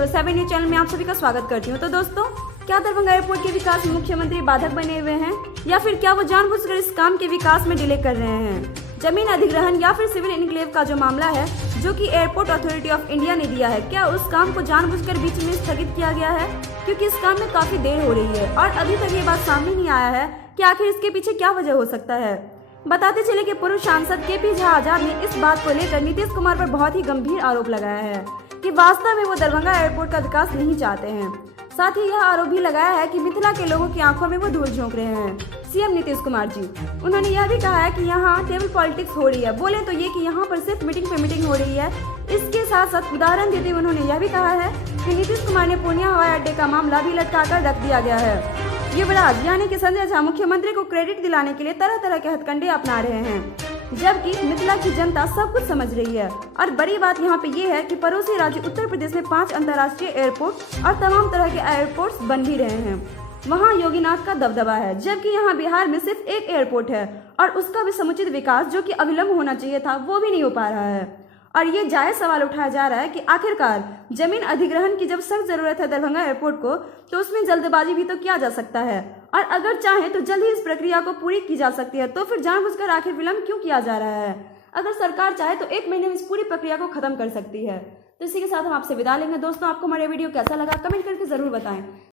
07 news channel में आप सभी का स्वागत करती हूँ। तो दोस्तों, क्या दरभंगा एयरपोर्ट के विकास में मुख्यमंत्री बाधक बने हुए हैं या फिर क्या वो जानबूझकर इस काम के विकास में डिले कर रहे हैं? जमीन अधिग्रहण या फिर सिविल इनक्लेव का जो मामला है जो कि एयरपोर्ट अथॉरिटी ऑफ इंडिया ने दिया है, क्या उस काम को जानबूझकर बीच में स्थगित किया गया है? क्योंकि इस काम में काफी देर हो रही है और अभी तक ये बात सामने नहीं आया है कि आखिर इसके पीछे क्या वजह हो सकता है। बताते चले कि पूर्व सांसद के.पी. झा आजाद ने इस बात को लेकर नीतीश कुमार पर बहुत ही गंभीर आरोप लगाया है कि वास्तव में वो दरभंगा एयरपोर्ट का विकास नहीं चाहते हैं। साथ ही यह आरोप भी लगाया है कि मिथिला के लोगों की आंखों में वो धूल झोंक रहे हैं। सीएम नीतीश कुमार जी, उन्होंने यह भी कहा है कि यहाँ टेबल पॉलिटिक्स हो रही है। बोले तो ये कि यहाँ पर सिर्फ मीटिंग पे मीटिंग हो रही है। इसके साथ साथ उदाहरण देते हुए उन्होंने यह भी कहा है कि नीतीश कुमार ने पूर्णिया हवाई अड्डे का मामला भी लटका कर रख दिया गया है। युवराज यानी कि संजय झा मुख्यमंत्री को क्रेडिट दिलाने के लिए तरह तरह के हथकंडे अपना रहे हैं, जबकि मिथिला की जनता सब कुछ समझ रही है। और बड़ी बात यहाँ पे ये है कि पड़ोसी राज्य उत्तर प्रदेश में 5 अंतर्राष्ट्रीय एयरपोर्ट और तमाम तरह के एयरपोर्ट्स बन भी रहे हैं। वहाँ योगीनाथ का दबदबा है, जबकि यहाँ बिहार में सिर्फ एक एयरपोर्ट है और उसका भी समुचित विकास जो कि अविलंब होना चाहिए था वो भी नहीं हो पा रहा है। और ये जायज सवाल उठाया जा रहा है कि आखिरकार जमीन अधिग्रहण की जब सख्त जरूरत है दरभंगा एयरपोर्ट को, तो उसमें जल्दबाजी भी तो किया जा सकता है और अगर चाहे तो जल्द ही इस प्रक्रिया को पूरी की जा सकती है। तो फिर जानबूझकर आखिर विलंब क्यों किया जा रहा है? अगर सरकार चाहे तो 1 महीने में इस पूरी प्रक्रिया को खत्म कर सकती है। तो इसी के साथ हम आपसे विदा लेंगे। दोस्तों, आपको हमारा वीडियो कैसा लगा कमेंट करके जरूर बताएं।